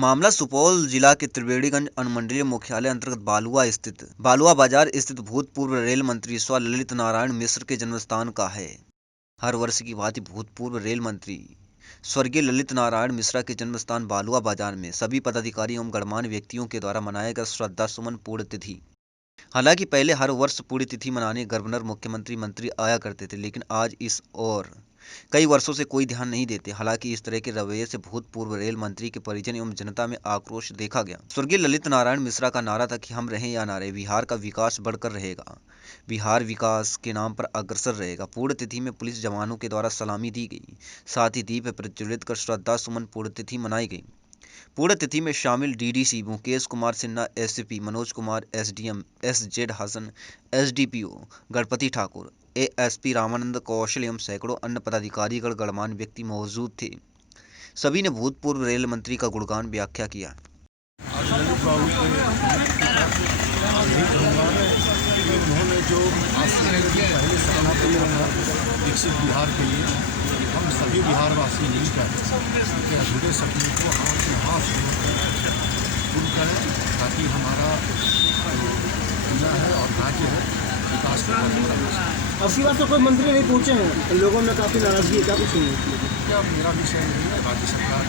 मामला सुपौल जिला के त्रिवेणीगंज अनुमंडलीय मुख्यालय अंतर्गत बालुआ बाजार स्थित भूतपूर्व रेल मंत्री स्व ललित नारायण मिश्र के जन्मस्थान का है। हर वर्ष की भांति भूतपूर्व रेल मंत्री स्वर्गीय ललित नारायण मिश्रा के जन्मस्थान बालुआ बाजार में सभी पदाधिकारी एवं गणमान्य व्यक्तियों के द्वारा मनाया गया श्रद्धा सुमन पुण्यतिथि। हालांकि पहले हर वर्ष पुण्यतिथि मनाने गवर्नर, मुख्यमंत्री, मंत्री आया करते थे, लेकिन आज इस और कई वर्षों से कोई ध्यान नहीं देते। हालांकि इस तरह के रवैये से भूतपूर्व रेल मंत्री के परिजन एवं जनता में आक्रोश देखा गया। स्वर्गीय ललित नारायण मिश्रा का नारा था कि हम रहें या ना रहें, बिहार का विकास बढ़कर रहेगा, बिहार विकास के नाम पर अग्रसर रहेगा। पुण्यतिथि में पुलिस जवानों के द्वारा सलामी दी गई, साथ ही दीप प्रज्वलित कर श्रद्धा सुमन पुण्यतिथि मनाई गई। पुण्यतिथि में शामिल DDC Mukesh Kumar Sinha, SP Manoj Kumar, SDM SZ Hasan, SDPO Ganpati Thakur, ASP Ramanand Kaushal एवं सैकड़ों अन्य पदाधिकारीगण, गणमान्य व्यक्ति मौजूद थे। सभी ने भूतपूर्व रेल मंत्री का गुणगान व्याख्या किया। उन्होंने जो आज से पहले सपना पूरा विकसित बिहार के लिए हम सभी बिहारवासी मिलकर उनके अधूरे सपने को हाथ पूर्ण करें, ताकि हमारा जिला है और राज्य है विकास का अस्सी बार तो कोई मंत्री नहीं पहुँचे हैं, लोगों में काफ़ी नाराजगी है, क्या कुछ नहीं? क्या मेरा विषय नहीं है, राज्य सरकार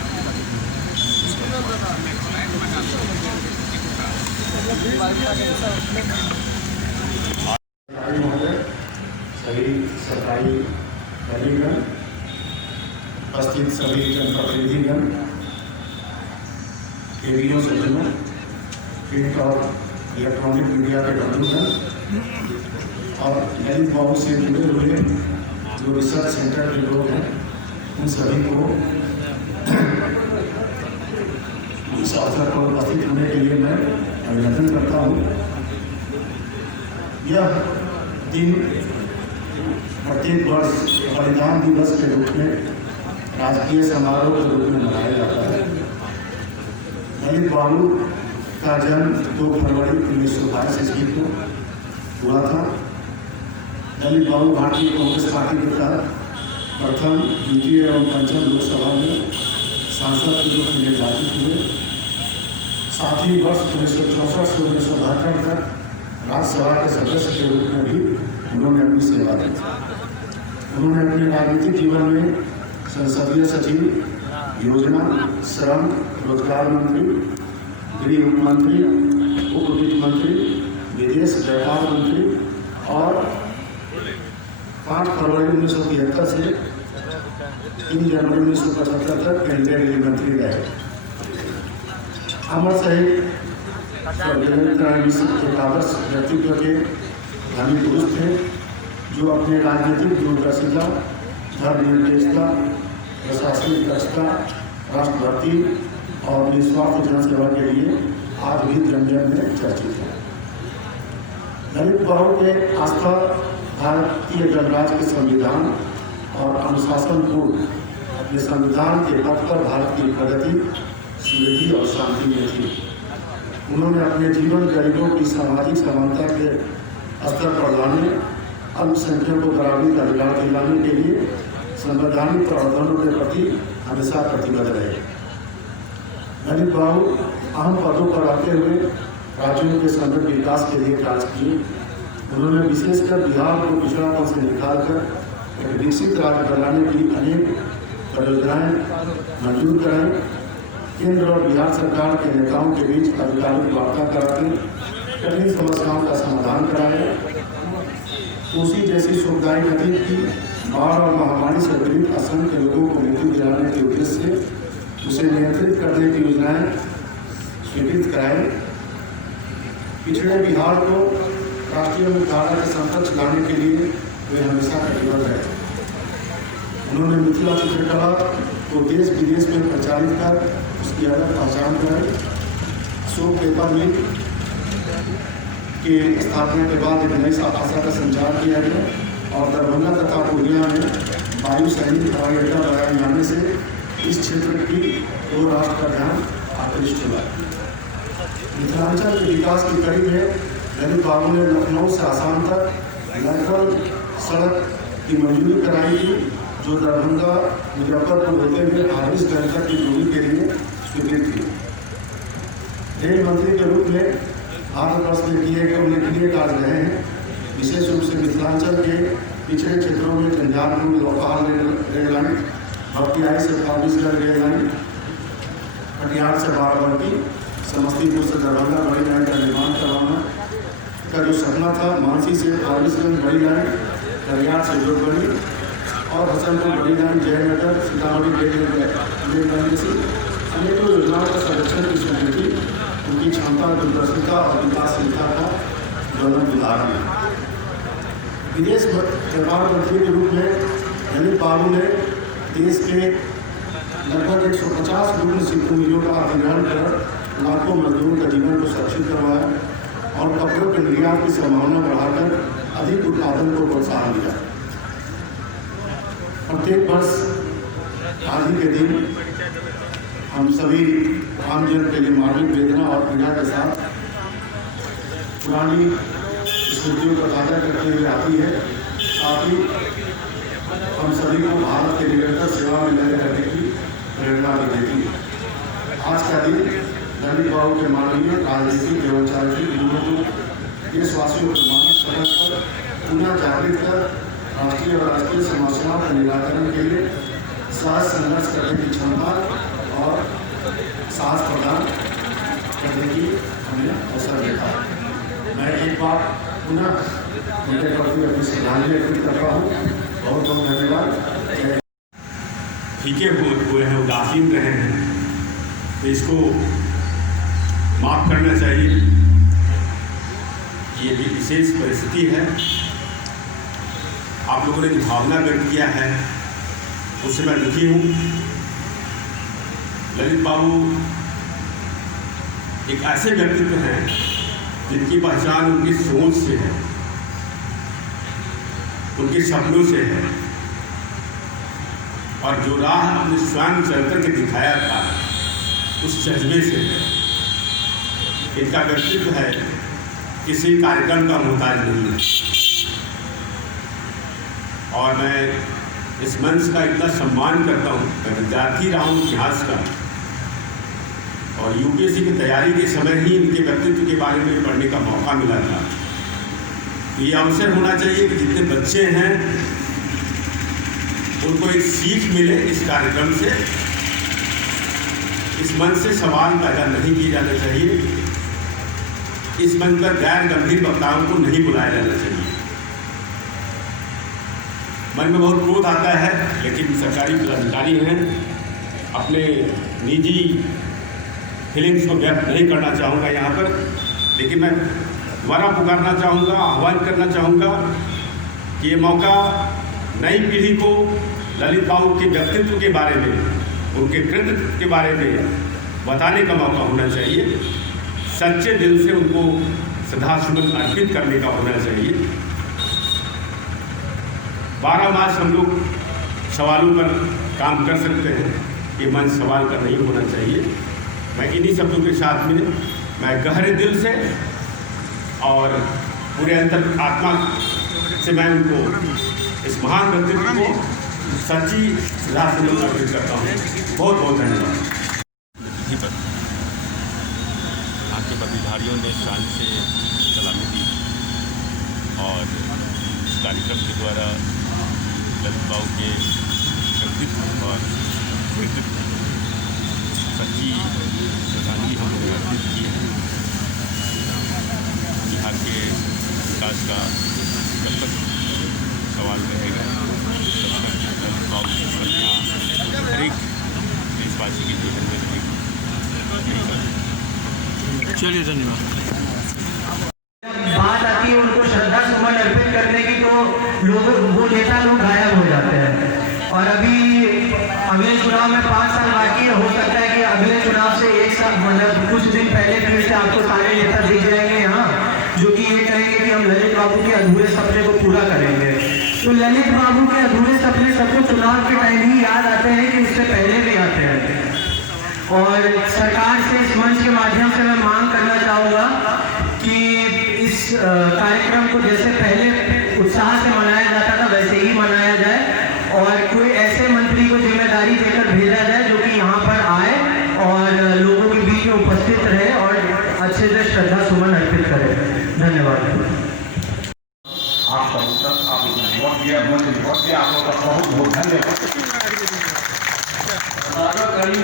सभी सरकारी कर्मीगण, उपस्थित सभी जनप्रतिनिधिगण, टीवियों सज्जनों, प्रिंट और इलेक्ट्रॉनिक मीडिया के बंधुगण और ललित बाबू से जुड़े हुए जो रिसर्च सेंटर के लोग हैं, उन सभी को इस अवसर पर उपस्थित होने के लिए मैं अभिनंदन करता हूँ। यह दिन प्रत्येक वर्ष बलिदान दिवस के रूप में राजकीय समारोह के रूप में मनाया जाता है। ललित बाबू का जन्म 2 फरवरी 1922 ईस्वी को हुआ था। ललित बाबू भारतीय कांग्रेस पार्टी के तहत प्रथम, द्वितीय एवं पंचम लोकसभा में सांसद के रूप में निर्वाचित हुए। साथ ही वर्ष 1964 से 1972 तक राज्यसभा के सदस्य के रूप में भी उन्होंने अपनी सेवा दी। उन्होंने अपने राजनीतिक जीवन में संसदीय सचिव, योजना, श्रम, रोजगार मंत्री, गृह मंत्री, उप वित्त मंत्री, विदेश व्यापार मंत्री और 5 फरवरी 1973 से 3 जनवरी 1975 तक केंद्रीय रेल मंत्री रहे। अमर शहीद एक आदर्श व्यक्तित्व के धनी पुरुष थे, जो अपने राजनीतिक दूरदर्शिता, धर्मनिरपेक्षता, प्रशासनिक दक्षता, राष्ट्रभक्ति और निस्वार्थ जनसेवा के लिए आज भी जन-जन में चर्चित है। ललित बाबू के आस्था भारतीय गणराज्य के संविधान और अनुशासन को अपने संविधान के पथ पर भारत की प्रगति, समृद्धि और शांति में थी। उन्होंने अपने जीवन गरीबों की सामाजिक समानता के स्तर पर लाने, अल्पसंख्यकों को बराबरी का अधिकार दिलाने के लिए संवैधानिक प्रावधानों के प्रति हमेशा प्रतिबद्ध रहे। ललित बाबू अहम पदों पर रहते हुए राज्यों के समग्र विकास के लिए कार्य किए। उन्होंने विशेषकर बिहार को पिछड़ापन से निकालकर एक विकसित राज्य बनाने की अनेक परियोजनाएं मंजूर कराई। केंद्र और बिहार सरकार के नेताओं के बीच आधिकारिक वार्ता कराकर कठिन समस्याओं का समाधान कराया। कोसी जैसी सुखदायी नदी की बाढ़ और महामारी से पीड़ित असम के लोगों को मृत्यु दिलाने के उद्देश्य से उसे नियंत्रित करने की योजनाएं स्वीकृत कराई। पिछड़े बिहार को राष्ट्रीय मुख्यधारा के समकक्ष लाने के लिए वे हमेशा कटिबद्ध रहे। उन्होंने मिथिला चित्रकला को देश विदेश में प्रचारित कर उसकी अलग पहचान कराई। अशोक पेपर मिल के स्थापना के बाद एक नई भाषा का संचार किया गया और दरभंगा तथा पूर्णिया में वायु सैनिक हवाई अड्डा लगाए जाने से इस क्षेत्र की 2 राष्ट्र का ध्यान आकृष्ट हुआ। मिथिलांचल के विकास की कड़ी में ललित बाबू ने लखनऊ से आसाम तक लगभग सड़क की मंजूरी कराई थी, जो दरभंगा मुजफ्फरपुर होते हुए 28 घंटे की दूरी के लिए स्वीकृत थी। रेल मंत्री के रूप में भारतवर्ष में किए गए उल्लेखनीय कार्य रहे हैं। विशेष रूप से मिथिलांचल के पिछड़े क्षेत्रों में झंझारपुर लोकहाल रेल लाइन, भपटियाही से फारबिसगंज रेल लाइन, कटिहार से बाराबंकी, समस्तीपुर से दरभंगा बड़ी लाइन का निर्माण करवाना का जो सपना था, मानसी से फारबिसगंज बड़ी लाइन, कटिहार से जोगबनी और हसनपुर बड़ी line, Jaynagar Sitamarhi rail line जैसी अनेकों योजनाओं का संरक्षण की स्वीकृति उनकी क्षमता, दूरदर्शिता और विकासशीलता का ज्वलंत उदाहरण है। विदेश व्यापार मंत्री के रूप में ललित बाबू ने देश के लगभग 150 विभिन्न शिल्पोद्योगों का अधिग्रहण कर लाखों मजदूरों का जीवन को सुरक्षित करवाया और कपड़ों के निर्यात की संभावना बढ़ाकर अधिक उत्पादन को प्रोत्साहन दिया। प्रत्येक वर्ष आज ही के दिन हम सभी आमजन के लिए मानवीय वेदना और पीड़ा के साथ पुरानी स्मृतियों को ताज़ा करते हुए आती है। साथ ही हम सभी को भारत के निरंतर सेवा में लगे रहने की प्रेरणा भी देती है। आज का दिन ललित बाबू के मानवीय, राजनीतिक एवं चारित्रिक गुणों को देशवासियों के मानस सड़क पर पुनः जागृत कर राष्ट्रीय और राष्ट्रीय समस्याओं के निराकरण के लिए सहज संघर्ष करने की क्षमता और साहस प्रदान करने की हमने अवसर देखा है। मैं एक बार पुनः उनके प्रति अपनी श्रद्धांजलि अर्पित करता हूँ। बहुत बहुत धन्यवाद। फीके हुए हैं, उदासीन रहे हैं, तो इसको माफ़ करना चाहिए। ये भी विशेष परिस्थिति है। आप लोगों ने जो भावना व्यक्त किया है उससे मैं दुखी हूँ। ललित बाबू एक ऐसे व्यक्तित्व हैं जिनकी पहचान उनकी सोच से है, उनके सपनों से है, और जो राह अपने स्वयं चल कर के दिखाया था उस जज्बे से है। इनका व्यक्तित्व है किसी कार्यक्रम का मोहताज नहीं है। और मैं इस मंच का इतना सम्मान करता हूँ। मैं विद्यार्थी रहा हूँ इतिहास का, और यूपीएससी की तैयारी के समय ही इनके व्यक्तित्व के बारे में पढ़ने का मौका मिला था। तो ये अवसर होना चाहिए कि जितने बच्चे हैं उनको एक सीख मिले इस कार्यक्रम से। इस मंच से सवाल पैदा नहीं किए जाने चाहिए। इस मंच पर गैर गंभीर वक्ताओं को नहीं बुलाया जाना चाहिए। मन में बहुत क्रोध आता है, लेकिन सरकारी पदाधिकारी हैं, अपने निजी फीलिंग्स को व्यक्त नहीं करना चाहूँगा यहाँ पर। लेकिन मैं दोबारा पुकारना चाहूँगा, आह्वान करना चाहूँगा कि ये मौका नई पीढ़ी को ललित बाबू के व्यक्तित्व के बारे में, उनके कृतित्व के बारे में बताने का मौका होना चाहिए। सच्चे दिल से उनको श्रद्धासुमन अर्पित करने का होना चाहिए। 12 मार्च हम लोग सवालों पर काम कर सकते हैं, ये मंच सवाल का नहीं होना चाहिए। मैं इन्हीं शब्दों के साथ में मैं गहरे दिल से और पूरे अंतर आत्मा से मैं उनको, इस महान व्यक्तित्व को सच्ची श्रद्धासुमन अर्पित करता हूँ। बहुत बहुत धन्यवाद। तिथि पर यहाँ के पदवीधारियों ने शान से सलामी दी और इस कार्यक्रम के द्वारा ललित बाबू के व्यक्तित्व और कृतित्व सच्ची श्रद्धांजलि हम लोग अर्पित की है। बिहार के विकास का जब तक सवाल रहेगा तब तक ललित बाबू की कन्या हर एक देशवासी के जीवन में रहेगी। चलिए, धन्यवाद। बात आती है उनको श्रद्धा सुमन अर्पित करने की, तो वो नेता लोग गायब हो जाते हैं। और अभी अगले चुनाव में 5 साल बाकी है। हो सकता है कि अगले चुनाव से 1 साल मतलब कुछ दिन पहले फिर से आपको सारे नेता दिख जाएंगे यहाँ, जो कि ये कहेंगे कि हम ललित बाबू के अधूरे सपने को पूरा करेंगे। तो ललित बाबू के अधूरे सपने सबको चुनाव के टाइम ही याद आते हैं कि उससे पहले भी आते हैं। और सरकार से इस मंच के माध्यम से मैं मांग करना चाहूँगा कि इस कार्यक्रम को जैसे पहले उत्साह से मनाया जाता था वैसे ही मनाया जाए, और कोई ऐसे मंत्री को जिम्मेदारी देकर भेजा जाए जो कि यहाँ पर आए और लोगों के बीच में उपस्थित रहे और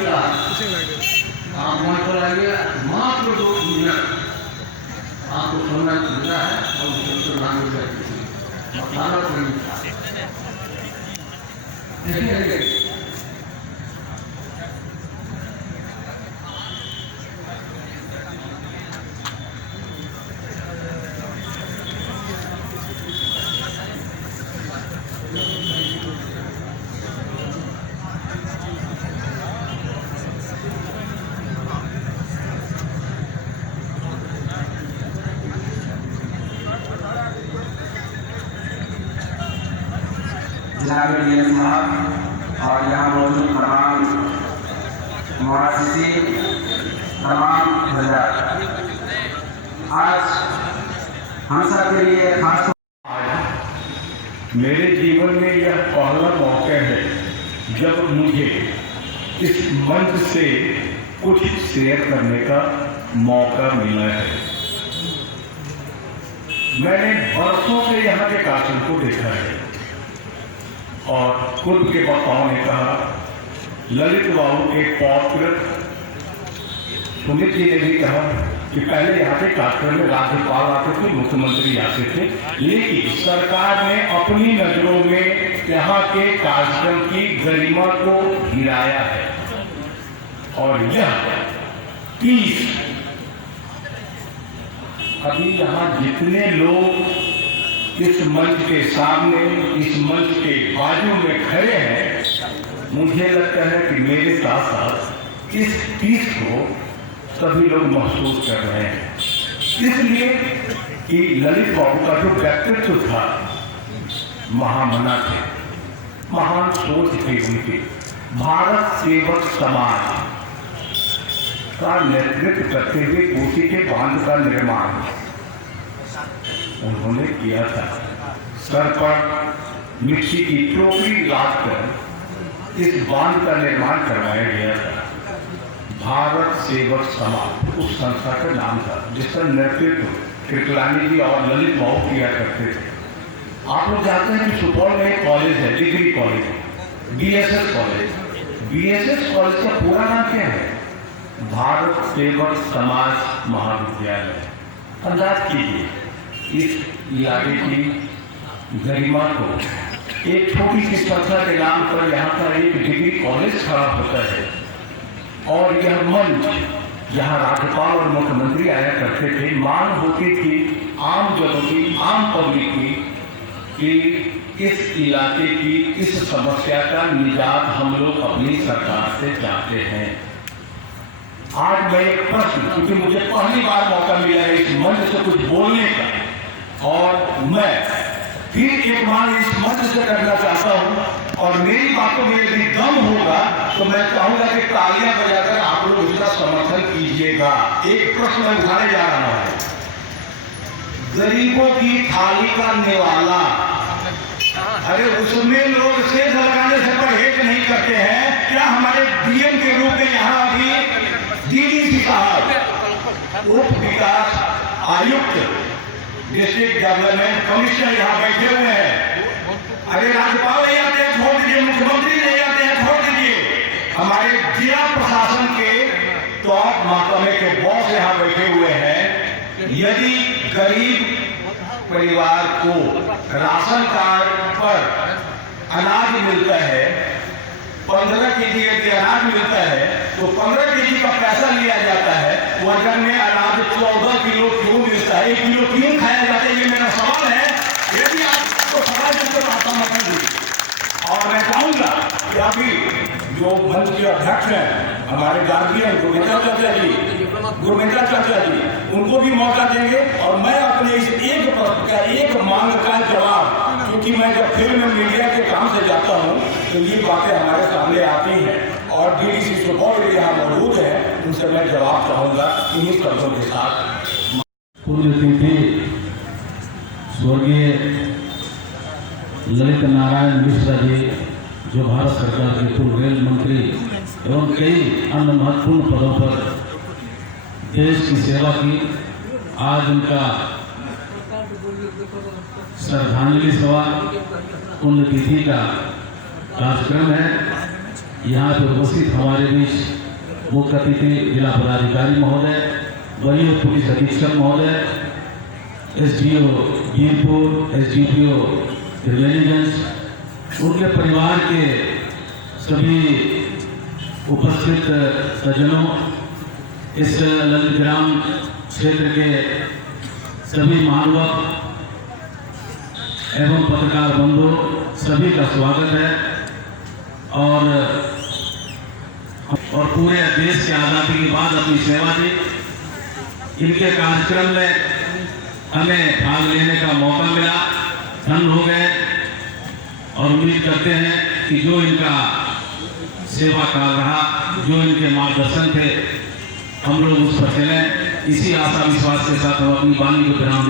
का आप वहाँ पर आइए, मात्र 2 मिनट आपको समय मिला है और उसको लागू करें। भारत में साहब और यहाँ मौजूद तमाम मुआसिसी, तमाम हजरात, आज हम सब के लिए खास मेरे जीवन में यह पहला मौका है जब मुझे इस मंच से कुछ शेयर करने का मौका मिला है। मैंने वर्षों से यहाँ के कार्यक्रम को देखा है और पूर्व के वक्ताओं ने कहा, ललित बाबू के पौत्र सुमित जी ने भी कहा कि पहले यहाँ के कार्यक्रम में राज्यपाल आते थे, मुख्यमंत्री आते थे, लेकिन सरकार ने अपनी नजरों में यहाँ के कार्यक्रम की गरिमा को गिराया है और यह 30 अभी यहाँ जितने लोग इस मंच के सामने, इस मंच के बाजू में खड़े हैं, मुझे लगता है कि मेरे साथ साथ इस 30 को सभी लोग महसूस कर रहे हैं। इसलिए कि ललित बाबू का जो व्यक्तित्व था, महामना थे, महान सोच थे उनके, भारत सेवक समाज का नेतृत्व करते हुए कोसी के बांध का निर्माण उन्होंने किया था। सर पर मिट्टी की टोकरी लादकर इस बांध का निर्माण करवाया गया था। भारत सेवक समाज उस संस्था का नाम था, जिसका नेतृत्व कृपलानी जी और ललित बाबू किया करते थे। आप लोग जानते हैं कि सुपौल में एक कॉलेज है, degree college, BSS college. BSS college का पूरा नाम क्या है? भारत सेवक समाज महाविद्यालय। अंदाज कीजिए इस इलाके की गरिमा को एक छोटी सी संस्था के नाम पर यहाँ का एक डिग्री कॉलेज खड़ा होता है और यह मंच जहाँ राज्यपाल और मुख्यमंत्री आया करते थे, मांग होती थी आम जनों की, आम पब्लिक की, कि इस इलाके की इस समस्या का निजात हम लोग अपनी सरकार से चाहते हैं। आज मैं एक प्रश्न, क्योंकि मुझे पहली बार मौका मिला है इस मंच से कुछ बोलने का, और मैं फिर एक बार इस मंच से करना चाहता हूं और मेरी बातों में यदि दम होगा तो मैं चाहूंगा कि तालियां बजाकर आप लोग इसका समर्थन कीजिएगा। एक प्रश्न मैं उठाने जा रहा हूं, गरीबों की थाली का निवाला, अरे उसमें लोग सेज लगाने से परहेज नहीं करते हैं क्या? हमारे DM के रूप में यहाँ अभी DDC साहब, उप विकास आयुक्त, डिस्ट्रिक्ट डेवलपमेंट कमिश्नर यहाँ बैठे हुए हैं। अरे राज्यपाल नहीं आते हैं, छोड़ दीजिए, मुख्यमंत्री नहीं आते हैं, छोड़ दीजिए, हमारे जिला प्रशासन के टॉप महकमे के बॉस यहाँ बैठे हुए हैं। यदि गरीब परिवार को राशन कार्ड पर अनाज मिलता है, 15 kg यदि अनाज मिलता है तो 15 kg का पैसा लिया जाता है, वजन में अनाज 14 किलो क्यों मिलता है? 1 किलो क्यों खाया जाता है? ये मेरा सवाल है। यदि आपको सवाल जैसे आता मत दीजिए। और मैं चाहूंगा कि अभी जो मंच के अध्यक्ष हैं हमारे गार्जियन गुरमित्रा चाचा जी, उनको भी मौका देंगे और मैं अपने इस एक मांग का जवाब, क्योंकि मैं जब फिल्म मीडिया के काम से जाता हूँ तो ये बातें हमारे सामने आती हैं और DDC सुपौल यहाँ मौजूद है, उनसे मैं जवाब चाहूँगा इन्हीं शब्दों के साथ। पुण्यतिथि स्वर्गीय ललित नारायण मिश्रा जी, जो भारत सरकार के पूर्व रेल मंत्री एवं कई अन्य महत्वपूर्ण पदों पर देश की सेवा की, आज उनका श्रद्धांजलि सभा पुण्यतिथि का कार्यक्रम है। यहाँ पर उपस्थित हमारे बीच मुख्य अतिथि जिला पदाधिकारी महोदय, वरीय पुलिस अधीक्षक महोदय, SDO वीरपुर, SDPO त्रिवेणीगंज, उनके परिवार के सभी उपस्थित सज्जनों, इस ललित ग्राम क्षेत्र के सभी महानुभाव एवं पत्रकार बंधु सभी का स्वागत है। और पूरे देश के आज़ादी के बाद अपनी सेवा दी। इनके कार्यक्रम में हमें भाग लेने का मौका मिला, धन्य हो गए और उम्मीद करते हैं कि जो इनका सेवा काल रहा, जो इनके मार्गदर्शन थे, हम लोग उस पर चलें। इसी आशा विश्वास के साथ हम अपनी वाणी को विराम